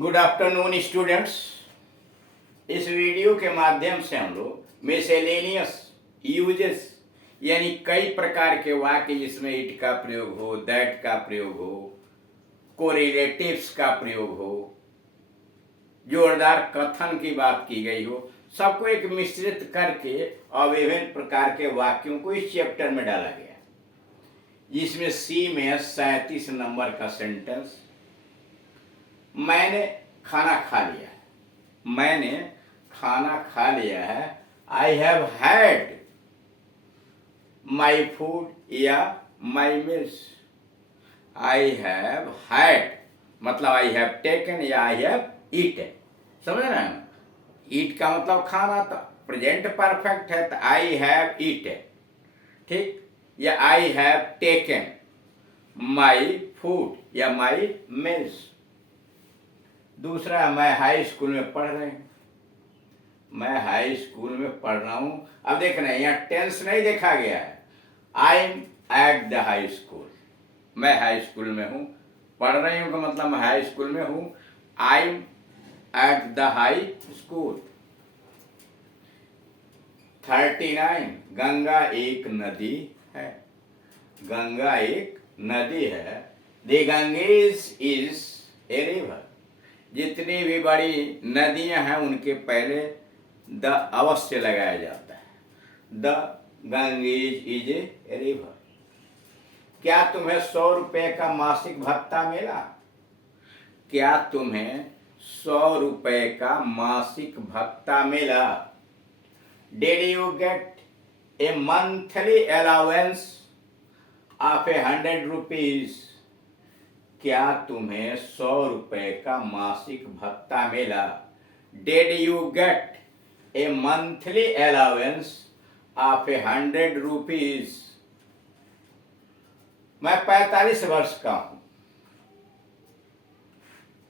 Good afternoon students. इस video के माध्यम से हम लोग मिसेलेनियस यूजेस यानी कई प्रकार के वाक्य जिसमें इट का प्रयोग हो, दैट का प्रयोग हो, कोरिलेटिव्स का प्रयोग हो, जोरदार कथन की बात की गई हो, सबको एक मिश्रित करके और विभिन्न प्रकार के वाक्यों को इस चैप्टर में डाला गया, जिसमें सी में 37 नंबर का सेंटेंस, मैंने खाना खा लिया है। मैंने खाना खा लिया है। I have had my food या my meals. I have had मतलब आई हैव टेकन या आई हैव ईटन। समझ रहे हैं? ईट का मतलब खाना, था प्रेजेंट परफेक्ट है तो आई हैव ईटन, ठीक, या I have taken my food या माई मील्स। दूसरा, मैं हाई स्कूल में पढ़ रही हूँ। मैं हाई स्कूल में पढ़ रहा हूँ। अब देख रहे हैं यहाँ टेंस नहीं देखा गया है। I am at the high school. मैं हाई स्कूल में हूँ। पढ़ रही हूँ का मतलब मैं हाई स्कूल में हूँ। I am at the high school. 39, Ganga एक नदी है। गंगा एक नदी है। The Ganges is a river. जितनी भी बड़ी नदियां हैं उनके पहले द अवश्य लगाया जाता है। The Ganges is a river. क्या तुम्हें 100 रुपए का मासिक भत्ता मिला? क्या तुम्हें 100 रुपए का मासिक भत्ता मिला? Did you get A monthly allowance of 100 rupees? क्या तुम्हें 100 रुपए का मासिक भत्ता मिला? Did you get A monthly allowance of 100 rupees? मैं 45 वर्ष का हूं।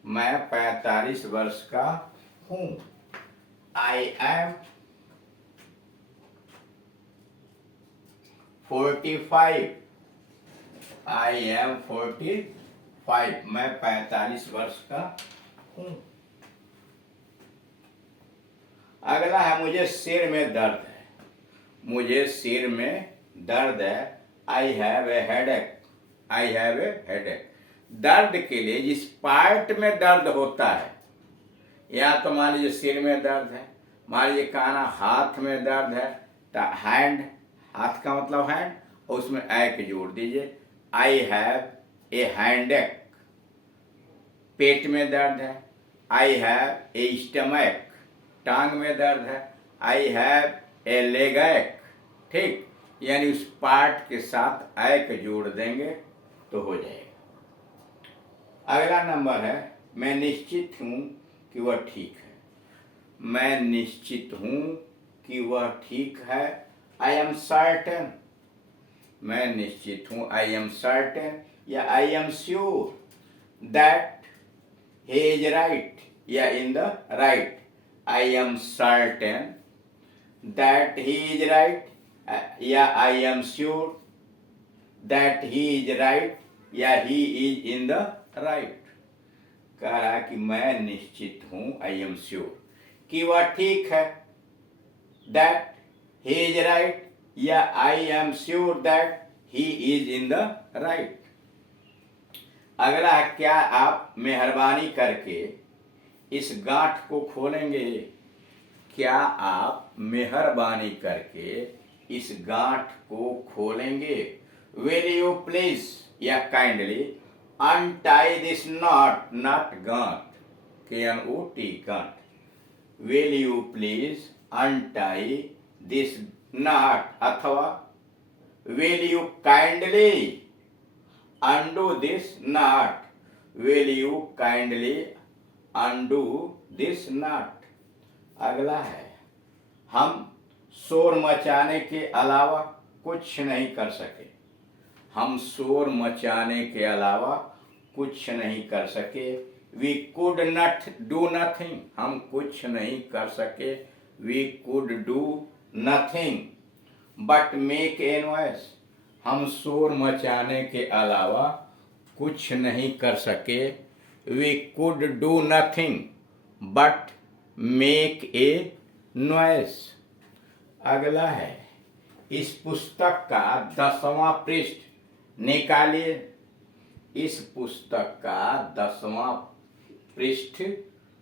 मैं 45 वर्ष का हूं। I am 45। I am 45। मैं 45 वर्ष का हूं। अगला है, मुझे सिर में दर्द है। मुझे सिर में दर्द है। I have A headache. I have A headache. दर्द के लिए जिस पार्ट में दर्द होता है, या तो मान लीजिए सिर में दर्द है, मान लीजिए काना हाथ में दर्द है तो हैंड, हाथ का मतलब हैंड, और उसमें एक जोड़ दीजिए। आई हैव ए हैंडेक। पेट में दर्द है। I have a stomach. टांग में दर्द है। I have a leg ache. ठीक, यानी उस पार्ट के साथ एक जोड़ देंगे तो हो जाएगा। अगला नंबर है, मैं निश्चित हूं कि वह ठीक है। मैं निश्चित हूं कि वह ठीक है। I am certain. मैं निश्चित हूं, आई एम सर्टेन या I am sure that he is right या in the right. I am certain that he is right या I am sure that he is right या he is in the right. कह रहा कि मैं निश्चित हूं, I am sure, कि वह ठीक है, that he is right या I am sure that he is in the right. अगला है, क्या आप मेहरबानी करके इस गांठ को खोलेंगे? क्या आप मेहरबानी करके इस गांठ को खोलेंगे? विल यू प्लीज या kindly untie this knot, knot गांठ, KNOT गांठ। Will you please untie this knot अथवा will you kindly undo this knot. Will you kindly undo this knot? अगला है, हम शोर मचाने के अलावा कुछ नहीं कर सके। हम शोर मचाने के अलावा कुछ नहीं कर सके। We could not do nothing. हम कुछ नहीं कर सके। We could do nothing but make a noise. हम शोर मचाने के अलावा कुछ नहीं कर सके we could do nothing but make a noise. अगला है, इस पुस्तक का 10वां पृष्ठ निकालिए। इस पुस्तक का 10वां पृष्ठ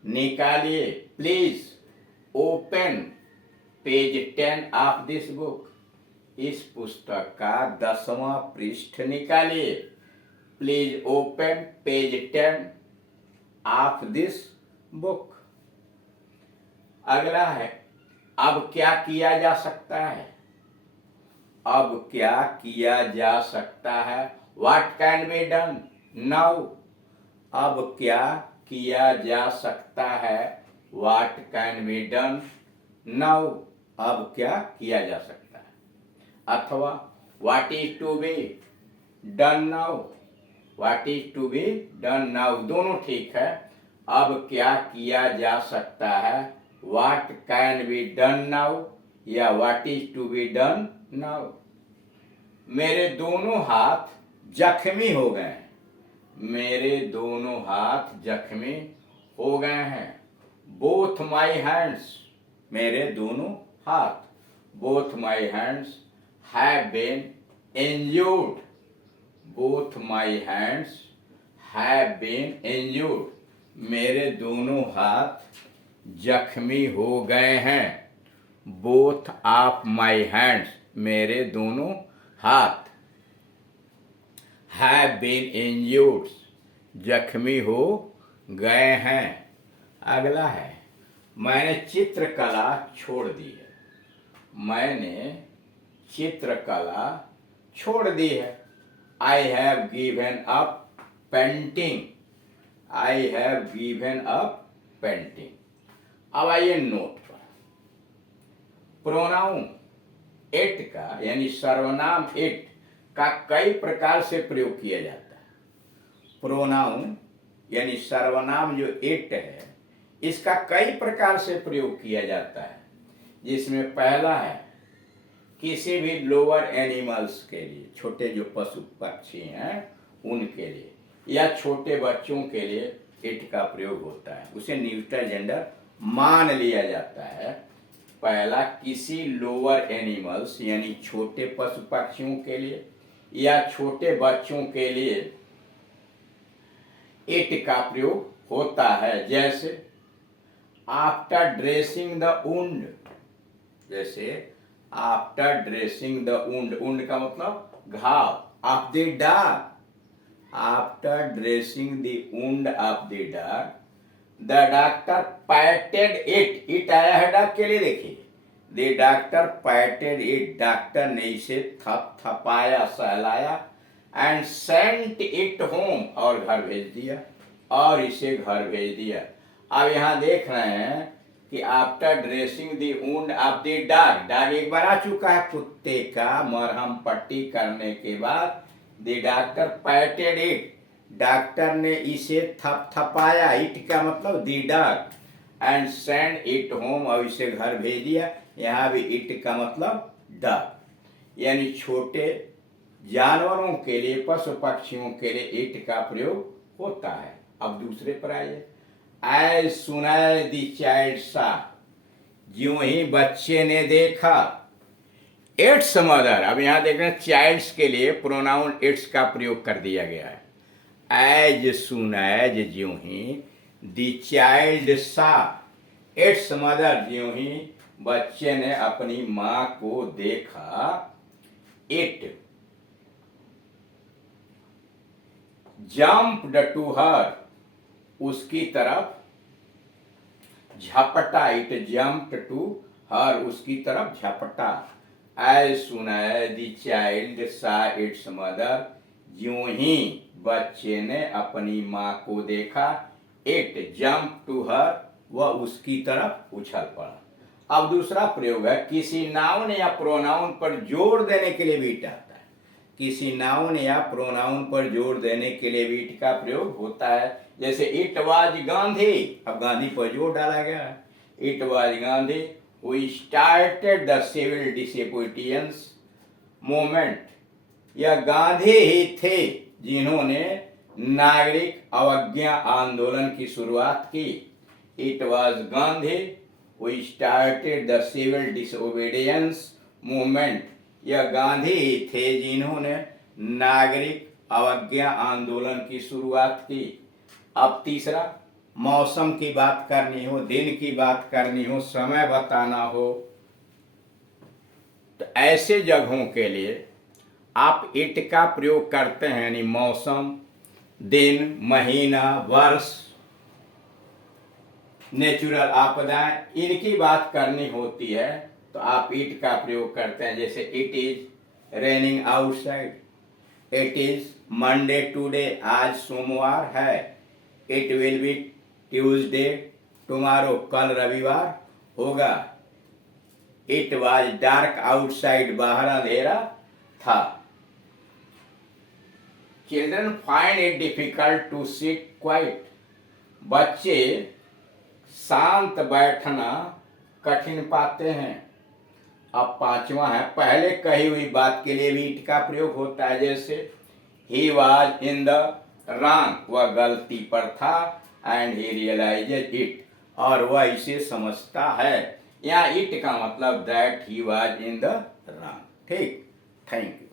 निकालिए। Please open page 10 of this book. इस पुस्तक का 10वां पृष्ठ निकालिए। Please open page 10 of this book. अगला है, अब क्या किया जा सकता है? अब क्या किया जा सकता है? What can be done now? अब क्या किया जा सकता है? What can be done now? अब क्या किया जा सकता है? अथवा what is to be done now? What is to be done now? दोनों ठीक है। अब क्या किया जा सकता है? What can be done now? या what is to be done now? मेरे दोनों हाथ जख्मी हो गए हैं। मेरे दोनों हाथ जख्मी हो गए हैं। बोथ माई हैंड्स, मेरे दोनों हाथ, both my hands have been injured. Both my hands have been injured. मेरे दोनों हाथ जख्मी हो गए हैं। बोथ ऑफ माई हैंड्स, मेरे दोनों हाथ हैव बीन इंज्यूर्ड, जख्मी हो गए हैं। अगला है, मैंने चित्रकला छोड़ दी है। मैंने चित्रकला छोड़ दी है। I have given up painting. I have given up painting. अब आइए नोट पर। प्रोनाउन इट का यानी सर्वनाम इट का कई प्रकार से प्रयोग किया जाता है। प्रोनाउन यानी सर्वनाम जो इट है, इसका कई प्रकार से प्रयोग किया जाता है। जिसमें पहला है, किसी भी लोअर एनिमल्स के लिए, छोटे जो पशु पक्षी हैं उनके लिए, या छोटे बच्चों के लिए इट का प्रयोग होता है। उसे न्यूट्रल जेंडर मान लिया जाता है। पहला, किसी लोअर एनिमल्स यानी छोटे पशु पक्षियों के लिए या छोटे बच्चों के लिए इट का प्रयोग होता है। जैसे आफ्टर ड्रेसिंग द वुंड, जैसे after dressing the wound, wound का मतलब घाव। Of the dog, after dressing the wound of the dog, the doctor पैटेड it. It आया है डॉग के लिए, देखिए द डॉक्टर पैटेड इट, डॉक्टर ने इसे थपथपाया, सहलाया। एंड सेंट इट होम, और घर भेज दिया, और इसे घर भेज दिया। अब यहाँ देख रहे हैं कि after dressing the wound of the dog, dog एक बार आ चुका है। कुत्ते का मरहम पट्टी करने के बाद द डॉक्टर पैटेड इट, डॉक्टर ने इसे थपथपाया। इट का मतलब the dog. And send it home, और इसे घर भेज दिया। यहाँ भी इट का मतलब डॉग, यानी छोटे जानवरों के लिए, पशु पक्षियों के लिए इट का प्रयोग होता है। अब दूसरे पर आइए। As soon as the child saw, ज्यों ही बच्चे ने देखा। इट्स मदर, अब यहाँ देख रहे हैं चाइल्ड्स के लिए प्रोनाउन इट्स का प्रयोग कर दिया गया है। एज सून एज, ज्यों ही, the child saw its mother, ज्यों ही बच्चे ने अपनी माँ को देखा। इट जम्प्ड टू हर, उसकी तरफ झपटा। इट जम्प्ड टू हर, उसकी तरफ झपटा। As soon as the child saw its mother, ज्यों ही बच्चे ने अपनी माँ को देखा। इट जम्प टू हर, वह उसकी तरफ उछल पड़ा। अब दूसरा प्रयोग है, किसी नाउन या प्रोनाउन पर जोर देने के लिए भी इट आता है। किसी नाउन या प्रोनाउन पर जोर देने के लिए भी इट का प्रयोग होता है। जैसे इट वाज गांधी, अब गांधी पर जोर डाला गया है। It was Gandhi who started the civil disobedience movement, यह गांधी ही थे जिन्होंने नागरिक अवज्ञा आंदोलन की शुरुआत की। It was Gandhi who started the civil disobedience movement. यह गांधी ही थे जिन्होंने नागरिक अवज्ञा आंदोलन की शुरुआत की। अब तीसरा, मौसम की बात करनी हो, दिन की बात करनी हो, समय बताना हो, तो ऐसे जगहों के लिए आप इट का प्रयोग करते हैं, यानी मौसम, दिन, महीना, वर्ष, नेचुरल आपदाएं, इनकी बात करनी होती है तो आप इट का प्रयोग करते हैं। जैसे it is raining outside, it is Monday today, आज सोमवार है। It will be Tuesday tomorrow, कल रविवार होगा। इट वाज डार्क आउटसाइड, बाहर अंधेरा था। Children find it difficult to sit quiet, बच्चे शांत बैठना कठिन पाते हैं। अब पांचवा है, पहले कही हुई बात के लिए भी इट का प्रयोग होता है। जैसे he was in the wrong, वह गलती पर था, एंड ही रियलाइजेड इट, और वह इसे समझता है। यहाँ इट का मतलब that he was in the wrong. ठीक, थैंक यू।